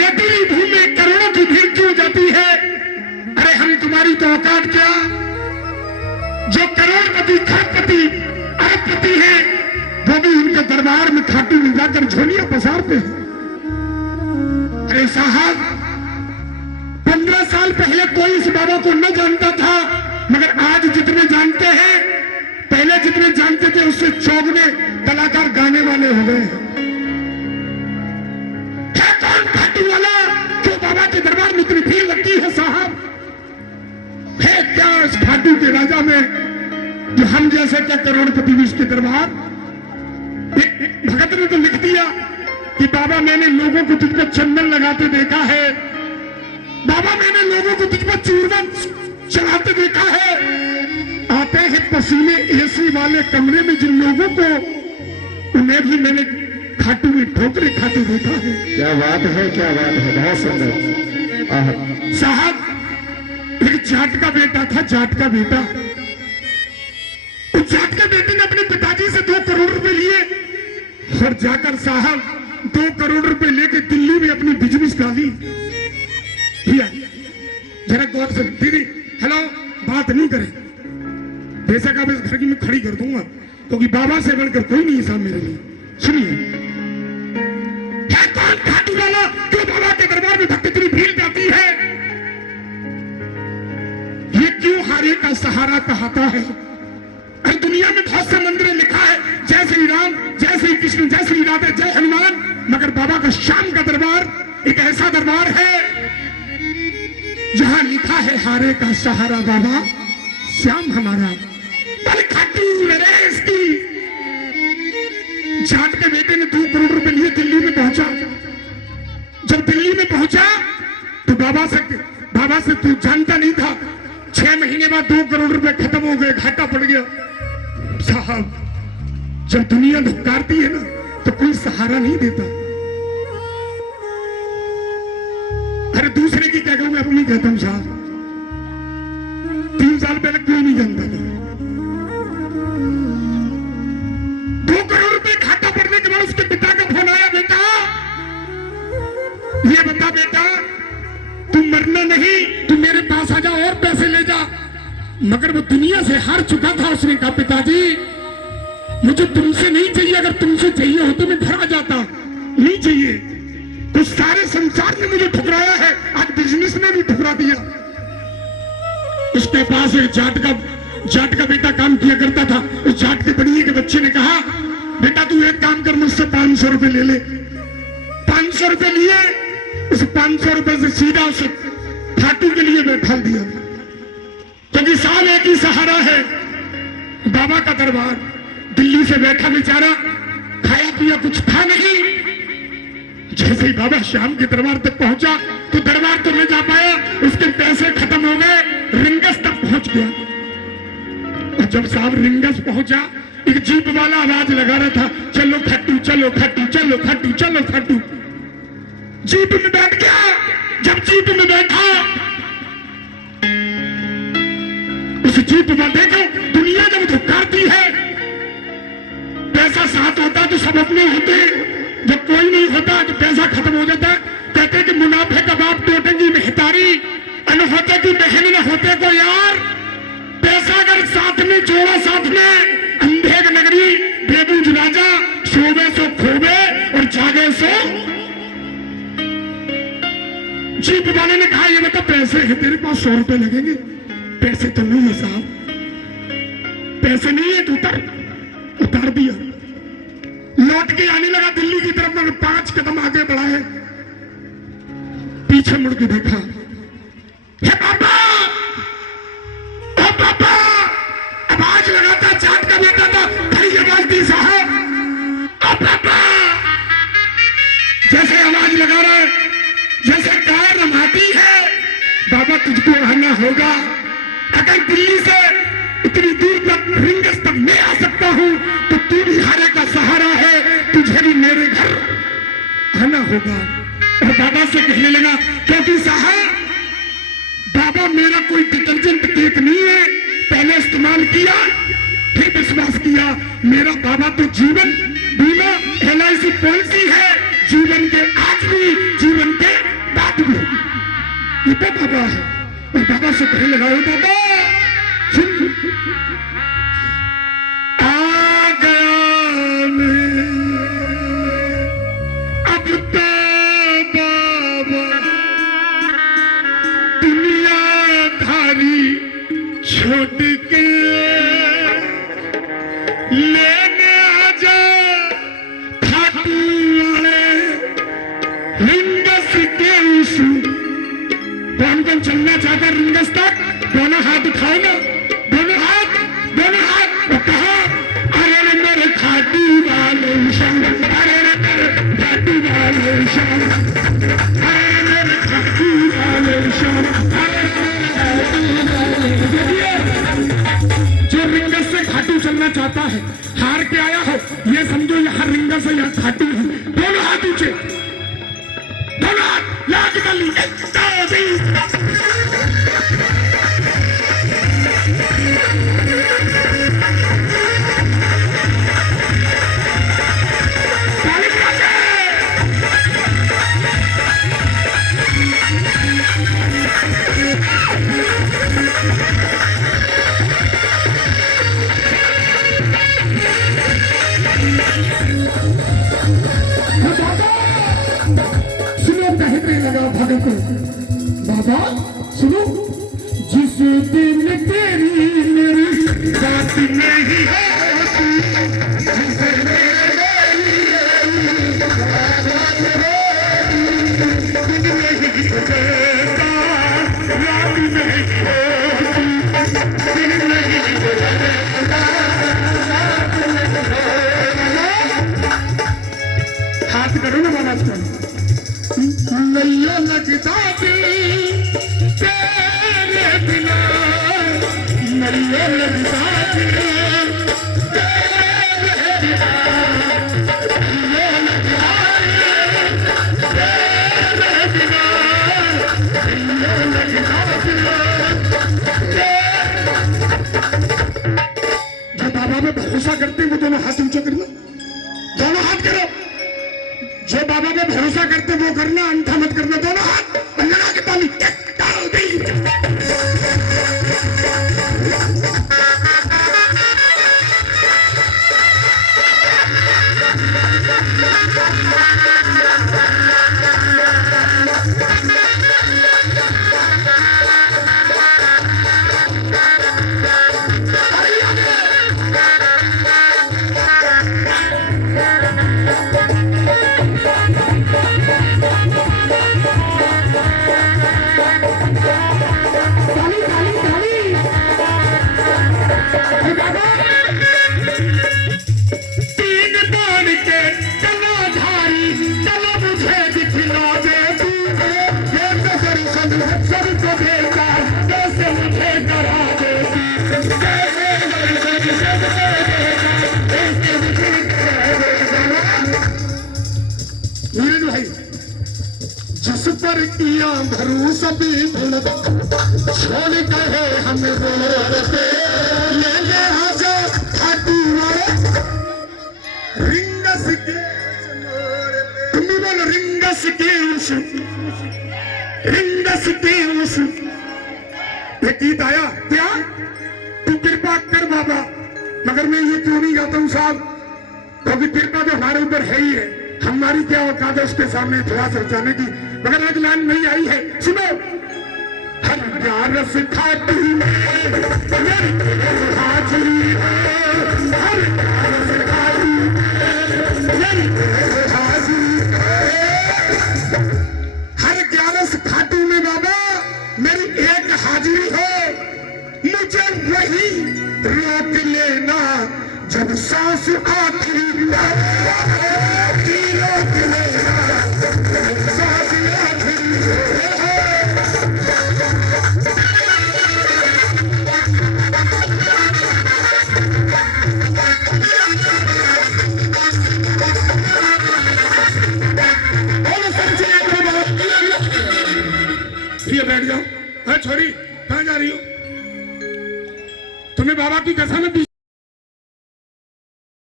रेतीली भूमि में करोड़ों की भीड़ क्यों जाती है? अरे हम तुम्हारी तो औकात क्या? जो करोड़पति, खरपति, अरबपति है, वो भी उनके दरबार में खाटू में जाकर झोलियां पसारते हैं। अरे साहब, 15 साल पहले कोई इस बाबा को न जानता था, मगर आज जितने जानते हैं, पहले जितने जानते थे उससे चौगुने कलाकार गाने वाले हो गए हैं। कौन खाटू वाला? क्यों बाबा के दरबार में इतनी भीड़ लगती है साहब? है क्या इस खाटू के राजा में जो हम जैसे क्या करोड़पति भी इसके दरबार? एक भगत ने तो लिख दिया कि बाबा मैंने लोगों को तुझ पर चंदन लगाते देखा है, बाबा मैंने लोगों को तुझ पर चूरमा चढ़ाते देखा है। आते हैं पसीने एसी वाले कमरे में जिन लोगों को, उन्हें भी मैंने खाटू में ठोकरे खाते देखा है। क्या बात है, क्या बात है, बहुत सुंदर। साहब, एक जाट का बेटा था, जाट का बेटा। उस जाट के बेटे ने अपने पिताजी से 2 करोड़ रुपए लिए और जाकर साहब 2 करोड़ रुपए लेके दिल्ली में अपनी बिजनेस डाली। जरा गौर से दीदी, हेलो, बात नहीं करें, बेशक आप इस घर की मैं खड़ी कर दूंगा, क्योंकि बाबा से बढ़कर कोई नहीं है साहब मेरे लिए। सुनिए, है कौन खाटू वाला? क्यों बाबा के दरबार में भक्त इतनी भीड़ जाती है? ये क्यों हारे का सहारा कहता है? अरे दुनिया में बहुत से मंदिर लिखा है जय श्री राम, जय श्री कृष्ण, जय श्री राधे, जय हनुमान, मगर बाबा का शाम का दरबार एक ऐसा दरबार है जहां लिखा है हारे का सहारा बाबा श्याम हमारा। खाटू नरेश की जाट के बेटे ने 2 करोड़ रुपए लिए, दिल्ली में पहुंचा। जब दिल्ली में पहुंचा तो बाबा से तू जानता नहीं था, 6 महीने बाद 2 करोड़ रुपए खत्म हो गए, घाटा पड़ गया। साहब, जब दुनिया धुकारती है ना तो कोई सहारा नहीं देता। अरे दूसरे की क्या कहूं, मैं अपनी कहता हूं साहब। 3 साल पहले कोई नहीं जानता था। 2 करोड़ रुपए घाटा पड़ने के बाद उसके पिता का फोन आया, बेटा ये बता बेटा, तू मरना नहीं, तू मेरे पास आ जा और पैसे ले जा। मगर वो दुनिया से हार चुका था। उसने कहा, पिताजी मुझे तुमसे नहीं चाहिए, अगर तुमसे चाहिए हो तो मैं घर आ जाता, नहीं चाहिए। तो सारे संसार ने मुझे ठुकराया है, आज बिजनेस में भी ठुकरा दिया। उसके पास एक जाट का बेटा काम किया करता था। उस जाट के बड़िए के बच्चे ने कहा, बेटा तू एक काम कर, मुझसे 500 रुपए ले ले। 500 रुपए लिए, उस 500 रुपए से सीधा उसे खाटू के लिए बैठा दिया, क्योंकि साल एक ही सहारा है, बाबा का दरबार। दिल्ली से बैठा बेचारा, खाया पिया कुछ था नहीं। जैसे ही बाबा श्याम के दरबार तक पहुंचा तो दरबार तो नहीं जा पाया, उसके पैसे खत्म हो गए, रिंगस तक पहुंच गया। और जब साहब रिंगस पहुंचा, एक जीप वाला आवाज लगा रहा था, चलो खट्टू, चलो खट्टू, चलो खट्टू, चलो खट्टू। जीप में बैठ गया। जब जीप में बैठा, उस जीप में देखो, दुनिया जब धुकारती है, पैसा साथ होता तो सब अपने होते, जब कोई नहीं होता तो पैसा खत्म हो जाता। कहते कि मुनाफे का बाप टोटेंगी मेहतारी, अनहोते की बहन न होते को यार। पैसा अगर साथ में जोड़ा, साथ में अंधे का नगरी, बेबूज राजा, सोवे सो खोवे और जागे सो। जीप वाले ने कहा, ये बता पैसे है तेरे पास, 100 रुपए लगेंगे। पैसे तो नहीं है साहब, पैसे नहीं है तो उतार दिया। लौट के आने लगा दिल्ली की तरफ, मैंने 5 कदम आगे बढ़ाए, पीछे मुड़ के देखा, हे बाबा, ओ बाबा, आवाज लगाता जाट का बेटा था, खड़ी आवाज दी साहब, ओ बाबा। जैसे आवाज लगा रहा है, जैसे गाय रमाती है, बाबा तुझको आना होगा। अगर दिल्ली से इतनी दूर तक रिंगस तक मैं आ सकता हूं तो तू भी हारे का सहारा है, तुझे भी मेरे घर आना होगा। और बाबा से कहने लगा, क्योंकि साहब बाबा मेरा कोई डिटर्जेंट केक नहीं है, पहले इस्तेमाल किया फिर विश्वास किया। मेरा बाबा तो जीवन बीमा LIC पॉलिसी है, जीवन के आज भी, जीवन के नहीं लगाओ बाबा। आ गया मैं अब तो बाबा दुनियादारी छोड़ के लेने आजा खाटू वाले रिंगस के उस कौन कौन चलना चाहता रिंगस तक? दोनों हाथ उठाओ ना, दोनों हाथ, दोनों हाथ। कहा अरे रे मेरे खाटू वाले शाम, अरे रे मेरे खाटू वाले शाम, अरे रे मेरे खाटू वाले शाम, अरे रे मेरे जो रिंगस से खाटू चलना चाहता है, हार के आया हो, ये समझो यहाँ रिंगस है, यहाँ खाटू है। दोनों हाथ ऊंचे, दोनों हाथ लाग डाली, बाबा सुनो, जिस दिन तेरी मेरी बात नहीं होती, हाथ करो ना बाबा इसको। नैया लगता तेरे बिना, नैया लगता तेरे बिना, नैया लगता तेरे बिना, नैया लगता जो बाबा पे भरोसा करते हैं वो दोनों हाथ ऊंचा करना, दोनों हाथ करो। जो बाबा पे भरोसा करते वो करना, अंधा मत करना। दोनों हाथ लगा के ताली डाल दी। जिस पर किया भरोसा भी भूल छोड़ कहे हमें बोलते ले ले आजा खाटू वाले रिंगस के, तुम भी बोलो रिंगस के उस, रिंगस के उस। ये गीत आया क्या? तू कृपा कर बाबा, मगर मैं ये क्यों नहीं गाता हूँ साहब, क्योंकि कृपा तो हमारे ऊपर है ही है, हमारी क्या औकात है उसके सामने थोड़ा सा जाने की। मगर आज लाइन नहीं आई है, सुनो। हर प्यार से खाटू हाजिरी है, हर प्यार से खाटू हाजिरी है, हर 11 खाटू में बाबा मेरी एक हाजिरी है। मुझे वही रोक लेना जब सांस आखिरी रोक लेना सांस आखिरी। बैठ जाओ। छोरी कहाँ जा रही हो? तुम्हें बाबा की कसम है